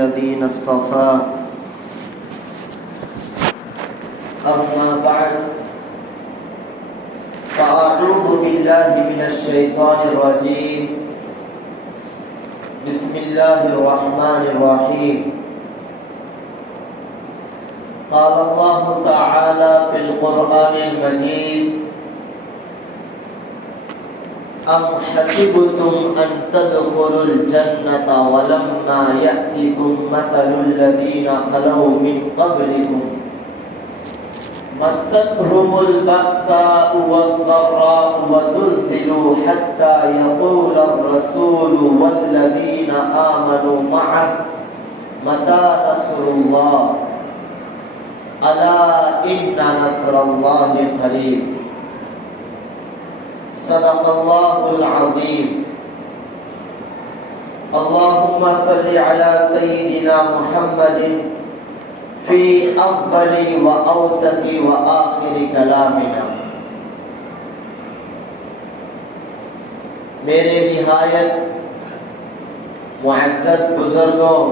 الذين اصطفى أما بعد فأعوذ بالله من الشيطان الرجيم بسم الله الرحمن الرحيم قال الله تعالى في القرآن المجيد أم حسبتم أن تدخلوا الجنة ولما يأتكم مثل الذين خلوا من قبلكم مستهم البأساء والضراء وزلزلوا حتى يقول الرسول والذين آمنوا معه متى نصر الله ألا إن نصر الله قريب صدق الله العظيم اللهم صل على سيدنا محمد في أول وأوسط وآخر كلامنا میرے نہایت معزز بزرگوں،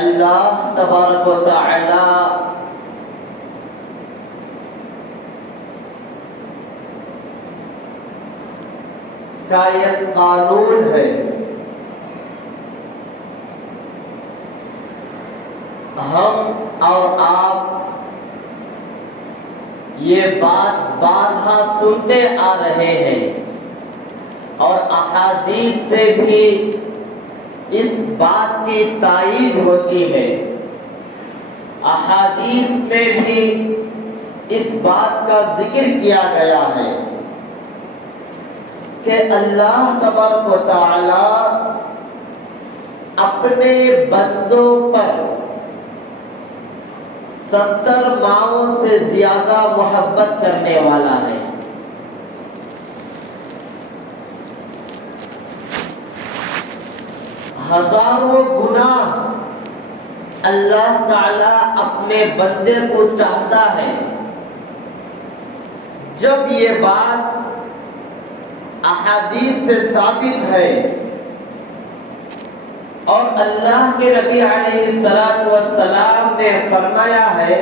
اللہ تبارک و تعالی کا ایک قانون ہے، ہم اور آپ یہ بات بارہا سنتے آ رہے ہیں اور احادیث سے بھی اس بات کی تائید ہوتی ہے، احادیث میں بھی اس بات کا ذکر کیا گیا ہے کہ اللہ تبارک و تعالی اپنے بندوں پر 70 ماؤں سے زیادہ محبت کرنے والا ہے۔ ہزاروں گناہ اللہ تعالی اپنے بندے کو چاہتا ہے۔ جب یہ بات احادیث سے ثابت ہے اور اللہ کے نبی علیہ السلام نے فرمایا ہے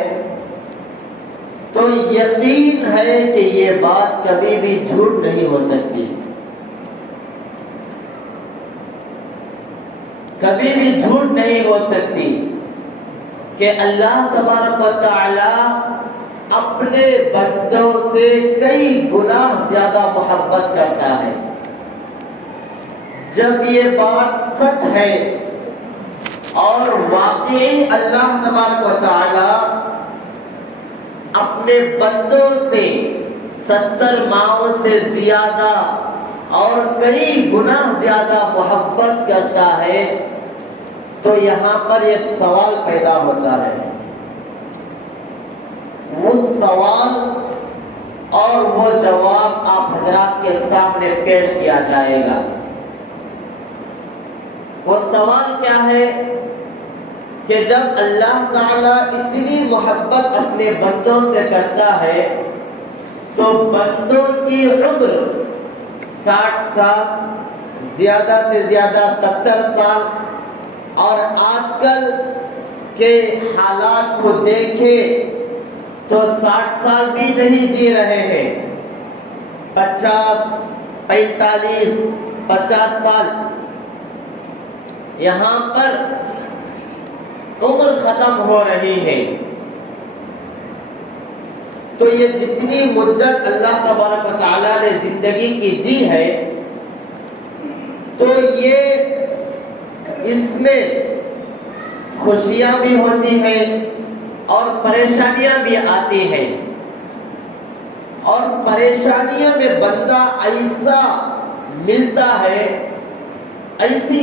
تو یقین ہے کہ یہ بات کبھی بھی جھوٹ نہیں ہو سکتی، کبھی بھی جھوٹ نہیں ہو سکتی کہ اللہ تبارک و تعالی اپنے بندوں سے کئی گنا زیادہ محبت کرتا ہے۔ جب یہ بات سچ ہے اور واقعی اللہ تبارک و تعالی اپنے بندوں سے 70 ماؤں سے زیادہ اور کئی گنا زیادہ محبت کرتا ہے تو یہاں پر ایک سوال پیدا ہوتا ہے۔ وہ سوال اور وہ جواب آپ حضرات کے سامنے پیش کیا جائے گا۔ وہ سوال کیا ہے کہ جب اللہ تعالیٰ اتنی محبت اپنے بندوں سے کرتا ہے تو بندوں کی عمر 60 سال، زیادہ سے زیادہ 70 سال، اور آج کل کے حالات کو دیکھے تو 60 سال بھی نہیں جی رہے ہیں، 50، 45، 50 سال یہاں پر عمر ختم ہو رہی ہے۔ تو یہ جتنی مدت اللہ تبارک و تعالیٰ نے زندگی کی دی ہے تو یہ اس میں خوشیاں بھی ہوتی ہیں اور پریشانیاں بھی آتی ہیں، اور پریشانیوں میں بندہ ایسا ملتا ہے، ایسی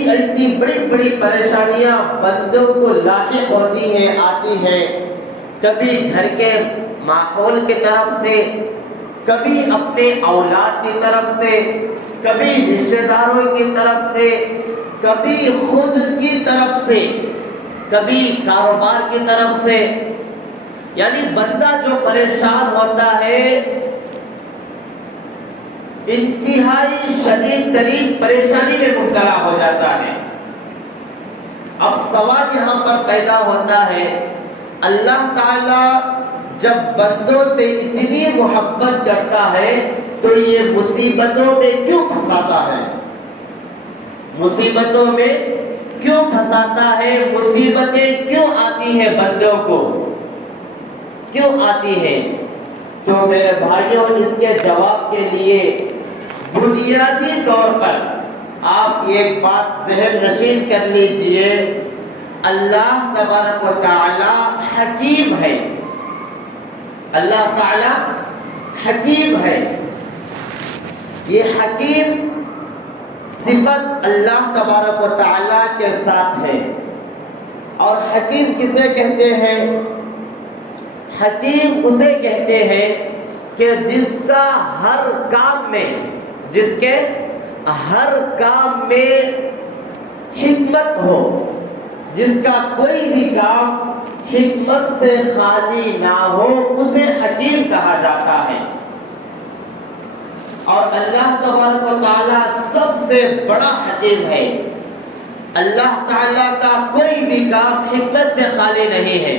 بڑی بڑی پریشانیاں بندوں کو لاحق ہوتی ہیں، آتی ہیں، کبھی گھر کے ماحول کی طرف سے، کبھی اپنے اولاد کی طرف سے، کبھی رشتہ داروں کی طرف سے، کبھی خود کی طرف سے، کبھی کاروبار کی طرف سے، یعنی بندہ جو پریشان ہوتا ہے انتہائی شدید ترین پریشانی میں مبتلا ہو جاتا ہے۔ اب سوال یہاں پر پیدا ہوتا ہے، اللہ تعالی جب بندوں سے اتنی محبت کرتا ہے تو یہ مصیبتوں میں کیوں پھنساتا ہے؟ مصیبتوں میں کیوں پھنساتا ہے؟ مصیبتیں کیوں آتی ہیں بندوں کو؟ کیوں آتی ہیں؟ تو میرے بھائیوں، اس کے جواب کے لیے بنیادی طور پر آپ ایک بات ذہن نشین کر لیجئے، اللہ تبارک و تعالی حکیم ہے۔ اللہ تعالی حکیم ہے۔ یہ حکیم صفت اللہ تبارک و تعالی کے ساتھ ہے۔ اور حکیم کسے کہتے ہیں؟ حکیم اسے کہتے ہیں کہ جس کا ہر کام میں، جس کے ہر کام میں حکمت ہو، جس کا کوئی بھی کام حکمت سے خالی نہ ہو، اسے حکیم کہا جاتا ہے۔ اور اللہ تبارک و تعالیٰ سب سے بڑا حکیم ہے۔ اللہ تعالیٰ کا کوئی بھی کام حکمت سے خالی نہیں ہے۔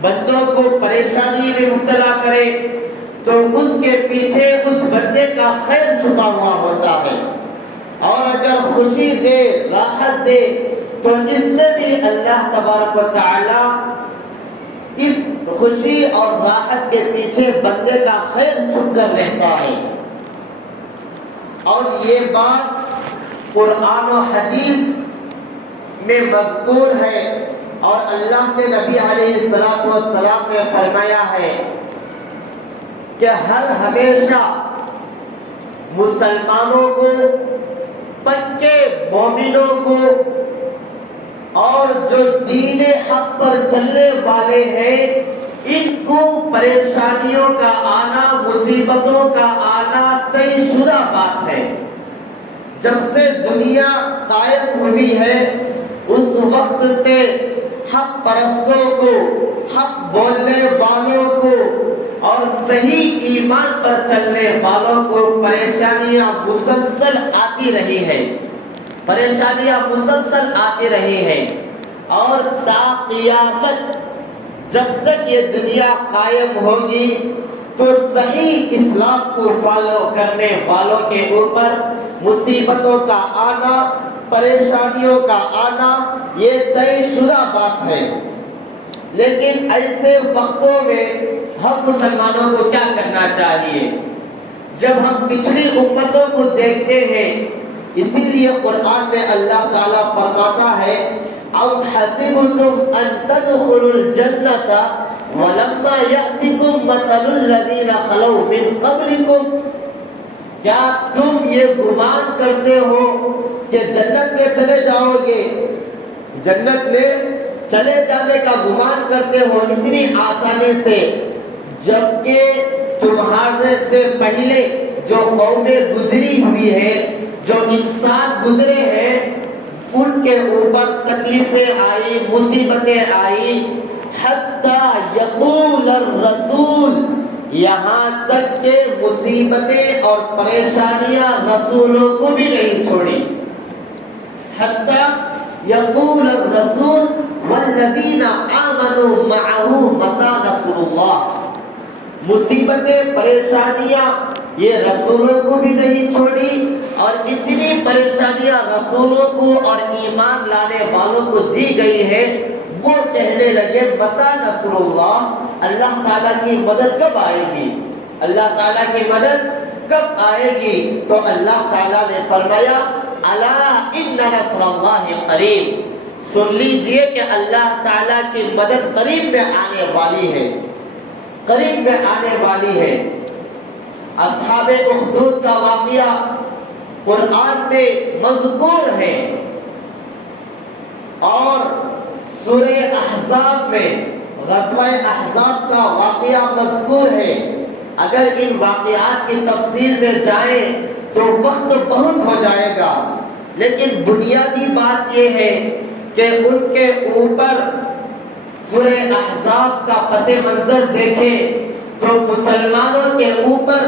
بندوں کو پریشانی میں مبتلا کرے تو اس کے پیچھے اس بندے کا خیر چھپا ہوا ہوتا ہے، اور اگر خوشی دے، راحت دے، تو اس میں بھی اللہ تبارک و تعالی اس خوشی اور راحت کے پیچھے بندے کا خیر چھپ کر رہتا ہے۔ اور یہ بات قرآن و حدیث میں مذکور ہے، اور اللہ کے نبی علیہ السلام نے فرمایا ہے کہ ہر ہمیشہ مسلمانوں کو، پکے مومنوں کو، اور جو دین حق پر چلنے والے ہیں، ان کو پریشانیوں کا آنا، مصیبتوں کا آنا طے شدہ بات ہے۔ جب سے دنیا قائم ہوئی ہے اس وقت سے حق پرستوں کو، حق بولنے والوں کو اور صحیح ایمان پر چلنے والوں کو پریشانیاں مسلسل آتی رہی ہیں، پریشانیاں مسلسل آتی رہی ہیں، اور تا قیامت جب تک یہ دنیا قائم ہوگی تو صحیح اسلام کو فالو کرنے والوں کے اوپر مصیبتوں کا آنا، پریشانیوں کا آنا یہ طے شدہ بات ہے۔ لیکن ایسے وقتوں میں ہم مسلمانوں کو کیا کرنا چاہیے؟ جب ہم پچھلی امتوں کو دیکھتے ہیں، اسی لیے قرآن میں اللہ تعالیٰ فرماتا ہے ام حسبتم ان تدخلوا الجنة ولما يأتكم مثل الذين خلوا من قبلكم، کیا تم یہ گمان کرتے ہو کہ جنت میں چلے جاؤ گے؟ جنت میں چلے جانے کا گمان کرتے ہو اتنی آسانی سے، جبکہ تمہارے سے پہلے جو قومیں گزری ہوئی ہے، جو انسان گزرے ہیں، ان کے اوپر تکلیفیں آئی، مصیبتیں آئی، حتیٰ یقول الرسول، یہاں تک کہ مصیبتیں اور پریشانیاں رسولوں کو بھی نہیں چھوڑی۔ حتیٰ یقول الرسول والذین آمنوا معه متی نصر اللہ، مصیبتیں، پریشانیاں یہ رسولوں کو بھی نہیں چھوڑی، اور اتنی پریشانیاں رسولوں کو اور ایمان لانے والوں کو دی گئی ہے، وہ کہنے لگے متی نصر اللہ، اللہ تعالیٰ کی مدد کب آئے گی؟ اللہ تعالیٰ کی مدد کب آئے گی؟ تو اللہ تعالیٰ نے فرمایا الا ان نصر اللہ قریب، سن لیجئے کہ اللہ تعالیٰ کی مدد قریب میں آنے والی ہے، قریب میں آنے والی ہے۔ اصحاب اخدود کا واقعہ قرآن میں مذکور ہے، اور سورہ احزاب میں غزوہ احزاب کا واقعہ مذکور ہے۔ اگر ان واقعات کی تفصیل میں جائیں تو وقت بہت ہو جائے گا، لیکن بنیادی بات یہ ہے کہ ان کے اوپر سورہ احزاب کا پس منظر دیکھیں تو مسلمانوں کے اوپر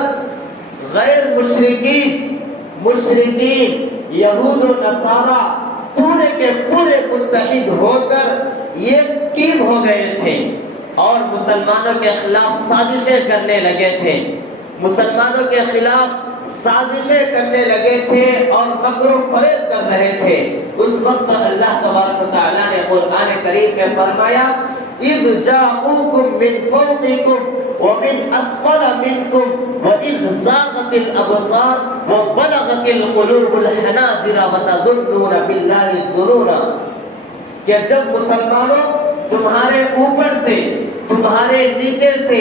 غیر مشرکین یہود و نصارہ پورے کے پورے متحد ہو کر یہ ٹیم ہو گئے تھے اور مسلمانوں کے خلاف سازشیں کرنے لگے تھے، مسلمانوں کے خلاف سازشیں کرنے لگے تھے اور مکر و فریب کر رہے تھے۔ اس وقت اللہ تبارک و تعالیٰ نے قرآن کریم میں فرمایا اذ جاءوکم من فوقکم ومن اسفل منکم واذ زاغت الابصار وبلغت القلوب الحناجر وتظنون باللہ الظنون، کہ جب مسلمانوں تمہارے اوپر سے، تمہارے نیچے سے،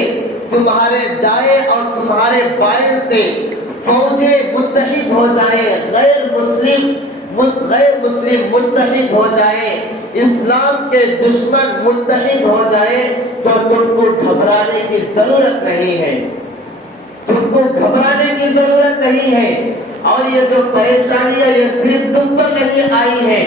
تمہارے دائیں اور تمہارے بائیں سے فوجیں متحد ہو جائیں، غیر مسلم متحد ہو جائیں، اسلام کے دشمن متحد ہو جائیں، تو تم کو گھبرانے کی ضرورت نہیں ہے، تم کو گھبرانے کی ضرورت نہیں ہے۔ اور یہ جو پریشانیاں یہ صرف تم پر نہیں آئی ہیں،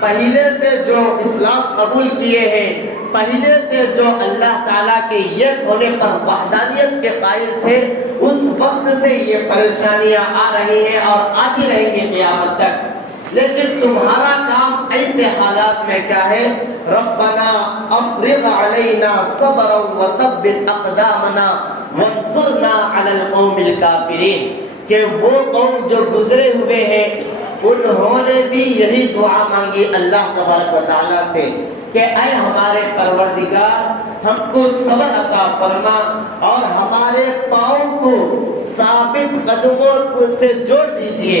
پہلے سے جو اسلام قبول کیے ہیں، پہلے سے جو اللہ تعالیٰ کے ایک ہونے پر وحدانیت کے قائل تھے، اس وقت سے یہ پریشانیاں آ رہی ہیں اور آتی رہیں گی قیامت تک۔ لیکن تمہارا کام ایسے حالات میں کیا ہے؟ ربنا افرغ علینا صبرا وثبت اقدامنا وانصرنا علی القوم الکافرین، کہ وہ قوم جو گزرے ہوئے ہیں انہوں نے بھی یہی دعا مانگی اللہ تبارک و تعالیٰ سے کہ اے ہمارے پروردگار ہم کو صبر عطا فرما اور ہمارے پاؤں کو ثابت قدموں سے جوڑ دیجئے۔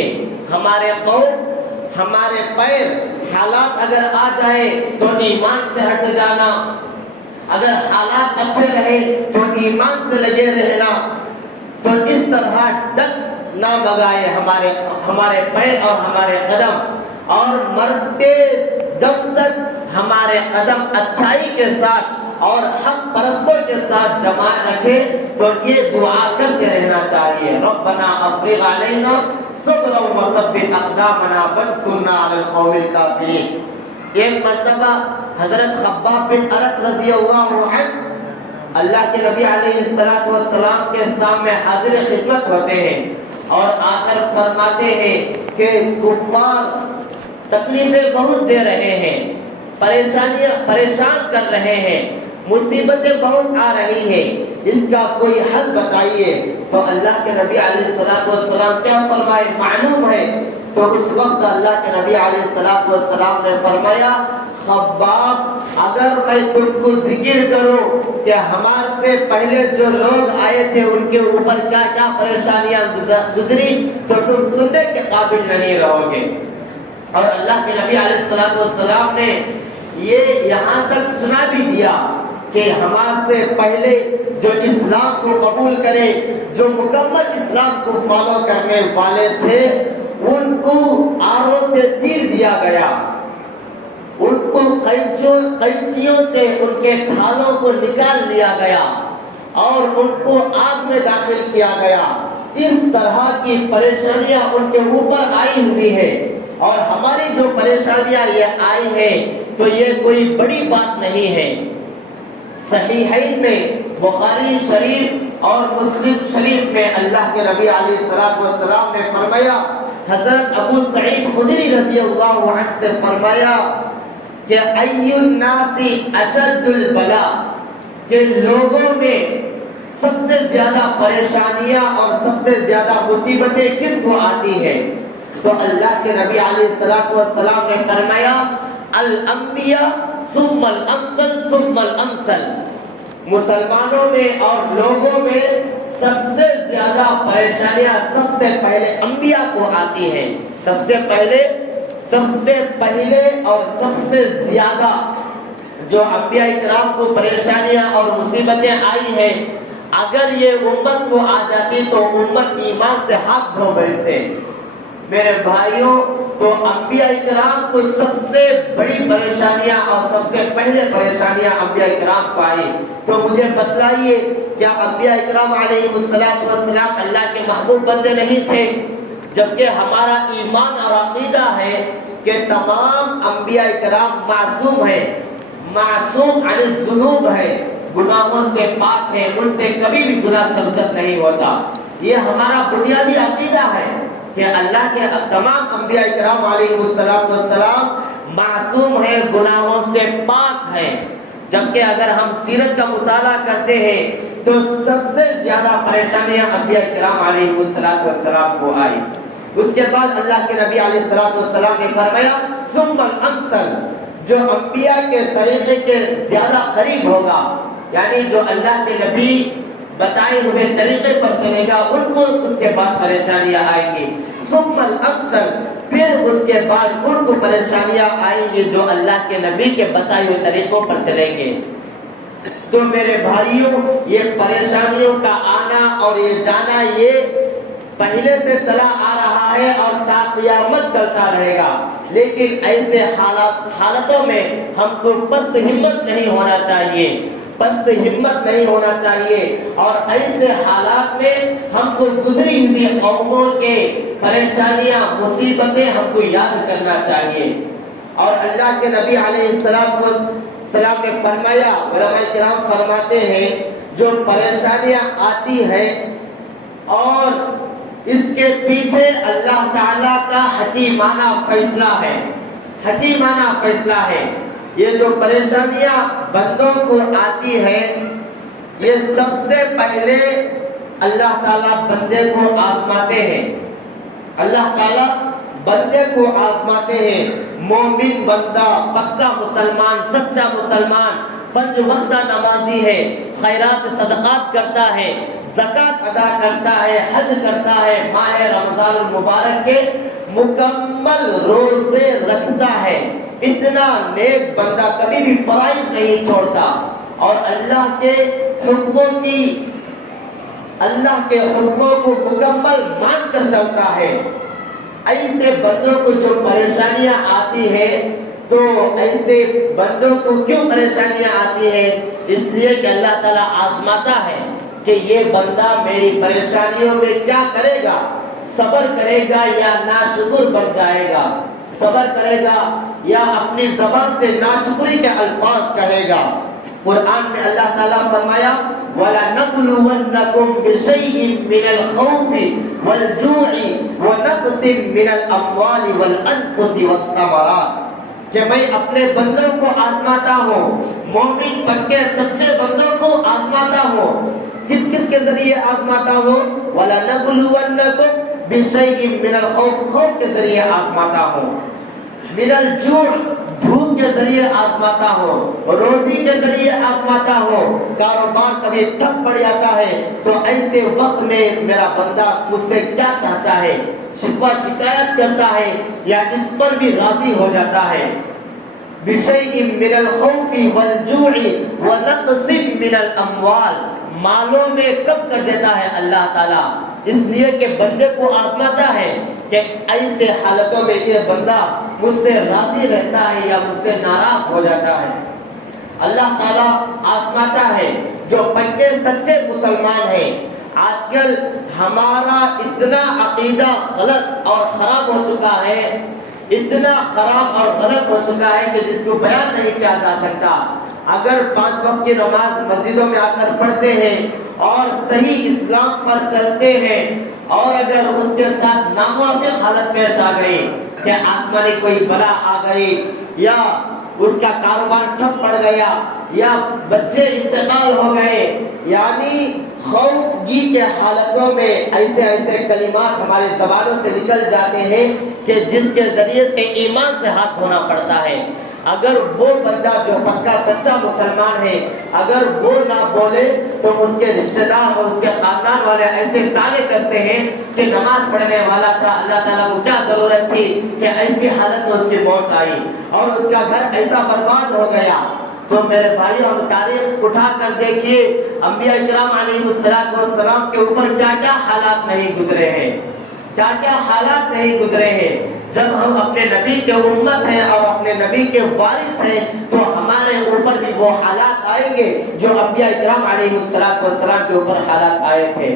ہمارے پاؤں، ہمارے پیر حالات اگر آ جائے تو ایمان سے ہٹ جانا، اگر حالات اچھے رہے تو ایمان سے لگے رہنا، تو اس طرح ڈگ نہ مگائے ہمارے پیر اور ہمارے قدم، اور مرتے دم تک ہمارے قدم اچھائی کے ساتھ اور حق پرستوں کے ساتھ جمائے رکھے۔ تو یہ دعا کرتے رہنا چاہیے، ربنا افرغ علینا صبرا وثبت اقدامنا وانصرنا علی القوم الکافرین۔ ایک مرتبہ حضرت خباب بن ارت رضی اللہ عنہ اللہ کے نبی علیہ السلام کے سامنے حاضر خدمت ہوتے ہیں اور آ کر فرماتے ہیں کہ کفار تکلیفیں بہت دے رہے ہیں، پریشان کر رہے ہیں، مصیبتیں بہت آ رہی ہیں، اس کا کوئی حل بتائیے۔ تو اللہ کے نبی علیہ السلام کیا فرمائے معلوم ہے؟ تو اس وقت اللہ کے نبی علیہ السلام نے فرمایا خباب اگر میں تم کو ذکر کروں کہ ہمارے سے پہلے جو لوگ آئے تھے ان کے اوپر کیا کیا پریشانیاں گزری تو تم سننے کے قابل نہیں رہو گے۔ اور اللہ کے نبی علیہ السلام نے یہ یہاں تک سنا بھی دیا کہ ہمارے سے پہلے جو اسلام کو قبول کرے، جو مکمل اسلام کو فالو کرنے والے تھے، ان کو آروں سے چیر دیا گیا، ان کو قینچیوں سے ان کے کھالوں کو نکال لیا گیا اور ان کو آگ میں داخل کیا گیا۔ اس طرح کی پریشانیاں ان کے اوپر آئی ہوئی ہے، اور ہماری جو پریشانیاں یہ آئی ہیں تو یہ کوئی بڑی بات نہیں ہے۔ صحیحین میں بخاری شریف اور مسلم شریف میں اللہ کے نبی علیہ السلام نے فرمایا، حضرت ابو سعید خدری رضی اللہ عنہ سے فرمایا کہ ای الناس اشد البلاء، کہ لوگوں میں سب سے زیادہ پریشانیاں اور سب سے زیادہ مصیبتیں کس کو آتی ہیں؟ تو اللہ کے نبی علیہ السلام نے فرمایا الانبیاء ثم الامثل ثم الامثل، مسلمانوں میں اور لوگوں میں سب سے زیادہ پریشانیاں سب سے پہلے انبیاء کو آتی ہیں، سب سے پہلے اور سب سے زیادہ جو انبیاء کرام کو پریشانیاں اور مصیبتیں آئی ہیں، اگر یہ امت کو آ جاتی تو امت ایمان سے ہاتھ دھو بیٹھتے۔ میرے بھائیوں، تو انبیاء کرام کو سب سے بڑی پریشانیاں اور سب سے پہلے پریشانیاں انبیاء کرام کو آئی، تو مجھے بتلائیے کیا انبیاء کرام علیہ السلام اللہ کے محبوب بندے نہیں تھے؟ جبکہ ہمارا ایمان اور عقیدہ ہے کہ تمام انبیاء کرام معصوم ہیں، معصوم عن الذنوب ہے، گناہوں سے پاک ہیں، ان سے کبھی بھی گناہ سرزد نہیں ہوتا۔ یہ ہمارا بنیادی عقیدہ ہے کہ اللہ کے تمام انبیاء کرام علیہ السلام معصوم ہیں، گناہوں سے پاک ہیں، جبکہ اگر ہم سیرت کا مطالعہ کرتے ہیں تو سب سے زیادہ پریشانیاں انبیاء کرام علیہ السلام کو آئی۔ اس کے بعد اللہ کے نبی علیہ السلام نے فرمایا ثم الامثل، جو انبیاء کے طریقے کے زیادہ قریب ہوگا، یعنی جو اللہ کے نبی بتائے ہوئے طریقے پر چلے گا، ان کو اس کے بعد پریشانیاں آئیں گی۔ ثم الامثل، پھر اس کے بعد ان کو پریشانیاں آئیں گی جو اللہ کے نبی کے بتائے ہوئے طریقوں پر چلیں گے۔ تو میرے بھائیوں، یہ پریشانیوں کا آنا اور یہ جانا یہ پہلے سے چلا آ رہا ہے اور تا قیامت چلتا رہے گا، لیکن ایسے حالتوں میں ہم کو پست ہمت نہیں ہونا چاہیے، پست ہمت نہیں ہونا چاہیے، اور ایسے حالات میں ہم کو گزری ہوئی قوموں کے پریشانیاں مصیبتیں ہم کو یاد کرنا چاہیے۔ اور اللہ کے نبی علیہ السلام نے فرمایا، علماء کرام فرماتے ہیں جو پریشانیاں آتی ہیں اور اس کے پیچھے اللہ تعالیٰ کا حکیمانہ فیصلہ ہے، حکیمانہ فیصلہ ہے۔ یہ جو پریشانیاں بندوں کو آتی ہیں، یہ سب سے پہلے اللہ تعالیٰ بندے کو آزماتے ہیں، اللہ تعالیٰ بندے کو آزماتے ہیں۔ مومن بندہ، پکا مسلمان، سچا مسلمان، 5 وقت نمازی ہے، خیرات صدقات کرتا ہے، زکوٰۃ ادا کرتا ہے، حج کرتا ہے، ماہ رمضان المبارک کے مکمل روزے رکھتا ہے، اتنا نیک بندہ کبھی بھی فرائض نہیں چھوڑتا اور اللہ کے حکموں کو مکمل مان کر چلتا ہے۔ ایسے بندوں کو جو پریشانیاں آتی ہیں، تو ایسے بندوں کو کیوں پریشانیاں آتی ہیں؟ اس لیے کہ اللہ تعالیٰ آزماتا ہے کہ یہ بندہ میری پریشانیوں میں کیا کرے گا، صبر کرے گا یا ناشکر بن جائے گا، صبر کرے گا یا اپنی زبان سے ناشکری کے الفاظ کہے گا۔ قرآن میں اللہ تعالیٰ فرمایا وَلَنَبْلُوَنَّكُمْ بِشَيْءٍ مِّنَ الْخَوْفِ وَالْجُوعِ وَنَقْصٍ مِّنَ الْأَمْوَالِ وَالْأَنفُسِ وَالثَّمَرَاتِ، کہ میں اپنے بندوں کو آزماتا ہوں، مومن پکے سچے بندوں کو آزماتا ہوں۔ کس کس کے ذریعے آزماتا ہوں؟ وَلَنَبْلُوَنَّكُمْ بِشَيْءٍ مِّنَ الْخَوْفِ، خوف کے ذریعے آزماتا ہوں، من الجوع، بھوک کے ذریعے آزماتا ہو، روزی کے ذریعے آزماتا ہو، کاروبار کبھی ٹھپ پڑ جاتا ہے تو ایسے وقت میں میرا بندہ مجھ سے کیا چاہتا ہے، شکوہ شکایت کرتا ہے یا اس پر بھی راضی ہو جاتا ہے۔ بِشَيْءٍ مِّنَ الْخَوْفِ وَالْجُوعِ وَنَقْصٍ مِّنَ الْأَمْوَالِ، مالوں میں کب کر دیتا ہے اللہ تعالیٰ، اس لیے کہ بندے کو آزماتا ہے کہ ایسے حالتوں میں یہ بندہ مجھ سے راضی رہتا ہے یا مجھ سے ناراض ہو جاتا ہے۔ اللہ تعالیٰ آزماتا ہے جو پکے سچے مسلمان ہیں۔ آج کل ہمارا اتنا عقیدہ غلط اور خراب ہو چکا ہے، اتنا خراب اور غلط ہو چکا ہے کہ جس کو بیان نہیں کیا جا سکتا۔ اگر 5 وقت کی نماز مسجدوں میں آ کر پڑھتے ہیں اور صحیح اسلام پر چلتے ہیں، اور اگر اس کے ساتھ ناموافق حالت پیش آ گئی کہ آسمانی کوئی بلا آ گئی یا اس کا کاروبار ٹھپ پڑ گیا یا بچے انتقال ہو گئے، یعنی خوفگی کے حالتوں میں ایسے کلمات ہمارے زبانوں سے نکل جاتے ہیں کہ جس کے ذریعے سے ایمان سے ہاتھ دھونا پڑتا ہے۔ اگر وہ بندہ جو پکا سچا مسلمان ہے اگر وہ نہ بولے تو اس کے رشتہ دار اور اس کے خاندان والے ایسے تانے کرتے ہیں کہ نماز پڑھنے والا تھا، اللہ تعالیٰ کو کیا ضرورت تھی کہ ایسی حالت میں اس کی موت آئی اور اس کا گھر ایسا برباد ہو گیا۔ تو میرے بھائی، ہم تاریخ اٹھا کر دیکھیے انبیاء کرام علیہ السلام کے اوپر کیا کیا حالات نہیں گزرے ہیں، کیا کیا حالات نہیں گزرے ہیں۔ جب ہم اپنے نبی کے امت ہیں اور اپنے نبی کے وارث ہیں تو ہمارے اوپر بھی وہ حالات آئیں گے جو انبیاء کرام علیہ السلام کے اوپر حالات آئے تھے۔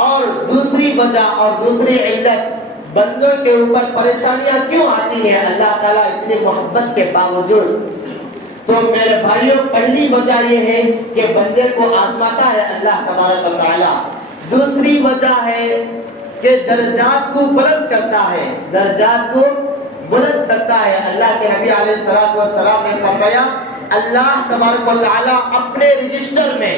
اور دوسری وجہ اور دوسری علت بندوں کے اوپر پریشانیاں کیوں آتی ہیں اللہ تعالیٰ اتنی محبت کے باوجود؟ تو میرے بھائیوں، پہلی وجہ یہ ہے کہ بندے کو آزماتا ہے اللہ تبارک و تعالیٰ۔ دوسری وجہ ہے کہ درجات کو بلند کرتا ہے، درجات کو بلند کرتا ہے۔ اللہ کے نبی علیہ السلام نے فرمایا اللہ تبارک و تعالی اپنے رجسٹر میں،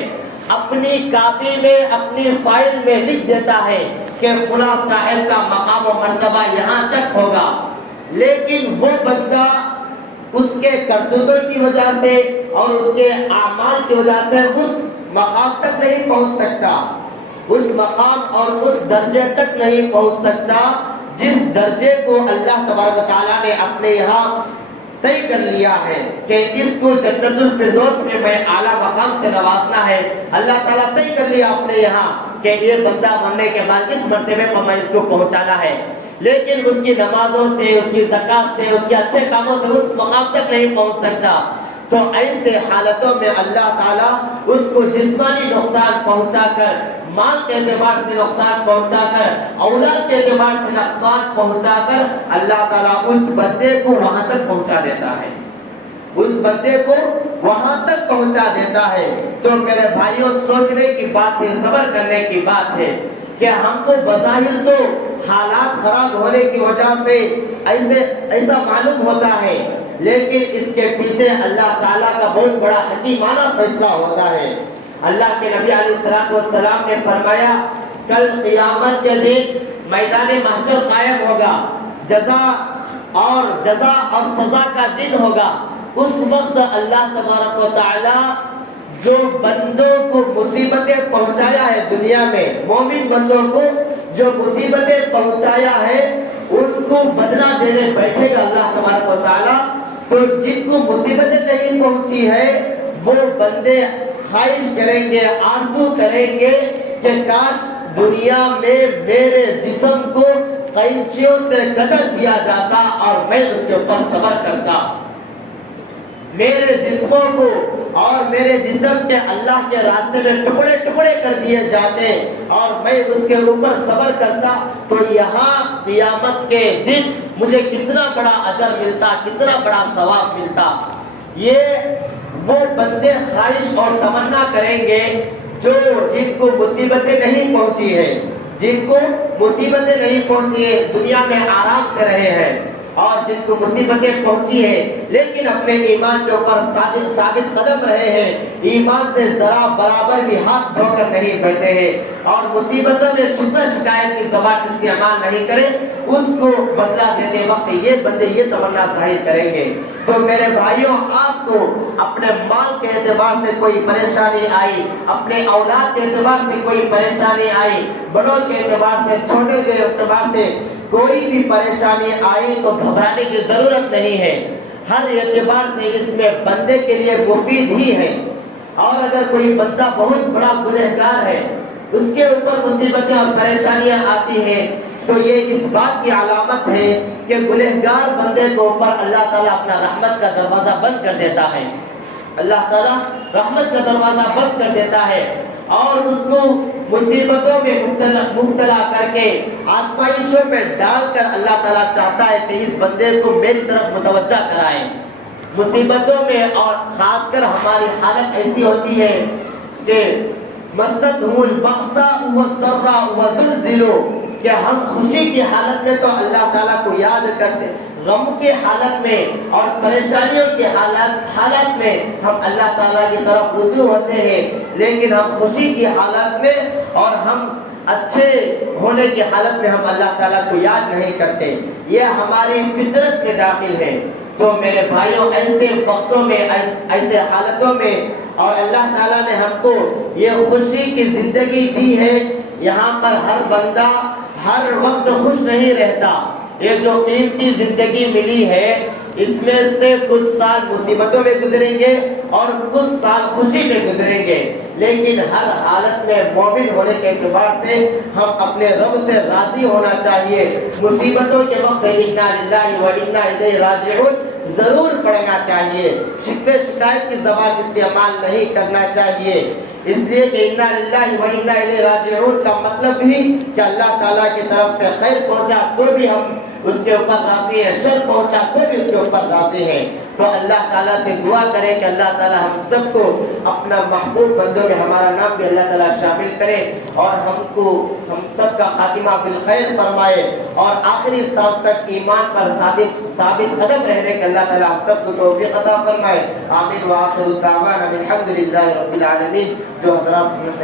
اپنی کاپی میں، اپنی فائل میں لکھ دیتا ہے کہ فلاں صاحب کا مقام و مرتبہ یہاں تک ہوگا، لیکن وہ بندہ اس کے کرتوتوں کی وجہ سے اور اس کے اعمال کی وجہ سے اس مقام تک نہیں پہنچ سکتا، اس مقام اور اس درجے تک نہیں پہنچ سکتا جس درجے کو اللہ تبارک و تعالیٰ نے اپنے یہاں طے کر لیا ہے کہ اس کو جنت الفردوس میں میں اعلیٰ مقام سے نوازنا ہے۔ اللہ تعالیٰ طے کر لیا اپنے یہاں کہ یہ بندہ مرنے کے بعد اس مرتبے پر میں اس کو پہنچانا ہے، لیکن اس کی نمازوں سے، اس کی زکات سے، اس کے اچھے کاموں سے اس مقام تک نہیں پہنچ سکتا۔ تو ایسے حالتوں میں اللہ تعالیٰ اس کو جسمانی نقصان پہنچا کر، مال کے اعتبار سے نقصان پہنچا کر، اولاد کے اعتبار سے نقصان پہنچا کر اللہ تعالیٰ اس بندے کو وہاں تک پہنچا دیتا ہے، اس بندے کو وہاں تک پہنچا دیتا ہے۔ تو میرے بھائیوں، سوچنے کی بات ہے، صبر کرنے کی بات ہے کہ ہم کو بظاہر تو حالات خراب ہونے کی وجہ سے ایسا معلوم ہوتا ہے، لیکن اس کے پیچھے اللہ تعالیٰ کا بہت بڑا حکیمانہ فیصلہ ہوتا ہے۔ اللہ کے نبی علیہ السلام نے فرمایا کل قیامت کے دن میدان محشر قائم ہوگا، جزا اور سزا کا دن ہوگا۔ اس وقت اللہ تبارک و تعالیٰ جو بندوں کو مصیبتیں پہنچایا ہے دنیا میں، مومن بندوں کو جو مصیبتیں پہنچایا ہے ان کو بدلہ دینے بیٹھے گا اللہ تبارک و تعالیٰ۔ تو جن کو مصیبتیں نہیں پہنچی ہے وہ بندے خواہش کریں گے، آرزو کریں گے کہ کاش دنیا میں میرے جسم کو قینچیوں سے قتل دیا جاتا اور میں اس کے اوپر صبر کرتا، میرے جسموں کو اور میرے جسم کے اللہ کے راستے میں ٹکڑے ٹکڑے کر دیے جاتے اور میں اس کے اوپر صبر کرتا، تو یہاں قیامت کے دن مجھے کتنا بڑا اجر ملتا، کتنا بڑا ثواب ملتا۔ یہ وہ بندے خواہش اور تمنا کریں گے جو جن کو مصیبتیں نہیں پہنچی ہے، جن کو مصیبتیں نہیں پہنچی ہے، دنیا میں آرام سے رہے ہیں، اور جن کو مصیبتیں پہنچی ہے لیکن اپنے ایمان کے اوپر ثابت قدم رہے ہیں، ایمان سے ذرا برابر بھی ہاتھ دھو کر نہیں بیٹھے ہیں اور مصیبتوں میں شکوہ شکایت کی زبان استعمال نہیں کریں، اس کو بدلہ دیتے وقت یہ بندے یہ تمنا ظاہر کریں گے۔ تو میرے بھائیوں، آپ کو اپنے مال کے اعتبار سے کوئی پریشانی آئی، اپنے اولاد کے اعتبار سے کوئی پریشانی آئی، بڑوں کے اعتبار سے، چھوٹے کے اعتبار سے کوئی بھی پریشانی آئی تو گھبرانے کی ضرورت نہیں ہے، ہر اعتبار سے اس میں بندے کے لیے مفید ہی ہے۔ اور اگر کوئی بندہ بہت بڑا گنہگار ہے، اس کے اوپر مصیبتیں اور پریشانیاں آتی ہیں، تو یہ اس بات کی علامت ہے کہ گنہگار بندے کے اوپر اللہ تعالیٰ اپنا رحمت کا دروازہ بند کر دیتا ہے، اللہ تعالیٰ رحمت کا دروازہ بند کر دیتا ہے اور اس کو مصیبتوں میں مبتلا کر کے آزمائشوں میں ڈال کر اللہ تعالیٰ چاہتا ہے کہ اس بندے کو میری طرف متوجہ کرائے۔ مصیبتوں میں اور خاص کر ہماری حالت ایسی ہوتی ہے کہ مَسَّتْهُمُ الْبَأْسَاءُ وَالضَّرَّاءُ وَزُلْزِلُوا، کہ ہم خوشی کی حالت میں تو اللہ تعالیٰ کو یاد کرتے، غم کے حالت میں اور پریشانیوں کے حالت میں ہم اللہ تعالیٰ کی طرف رجوع ہوتے ہیں، لیکن ہم خوشی کی حالت میں اور ہم اچھے ہونے کی حالت میں ہم اللہ تعالیٰ کو یاد نہیں کرتے، یہ ہماری فطرت میں داخل ہے۔ تو میرے بھائیوں، ایسے وقتوں میں، ایسے حالتوں میں، اور اللہ تعالیٰ نے ہم کو یہ خوشی کی زندگی دی ہے، یہاں پر ہر بندہ ہر وقت خوش نہیں رہتا، یہ جو قیمتی زندگی ملی ہے اس میں سے کچھ سال مصیبتوں میں گزریں گے اور کچھ سال خوشی میں گزریں گے، لیکن ہر حالت میں مومن ہونے کے اعتبار سے ہم اپنے رب سے راضی ہونا چاہیے۔ مصیبتوں کے وقت انا للہ و انا الیہ راجعون ضرور پڑھنا چاہیے، شکوے شکایت کی زبان استعمال نہیں کرنا چاہیے، اس لیے کہ انا للہ و انا الیہ راجعون کا مطلب بھی کہ اللہ تعالیٰ کی طرف سے خیر پہنچا تو بھی ہم اس کے اوپر راضی ہیں، شر پہنچا تو بھی اس کے اوپر راضی ہیں۔ تو اللہ تعالیٰ سے دعا کریں کہ اللہ تعالیٰ ہم سب کو اپنا محبوب بندوں میں ہمارا نام بھی اللہ تعالیٰ شامل کرے اور ہم سب کا خاتمہ بالخیر فرمائے اور آخری سانس تک ایمان پر ثابت قدم رہنے کے اللہ تعالیٰ ہم سب کو توفیق عطا فرمائے. آمین. وآخر دعوانا الحمد للہ رب العالمین. جو حضرات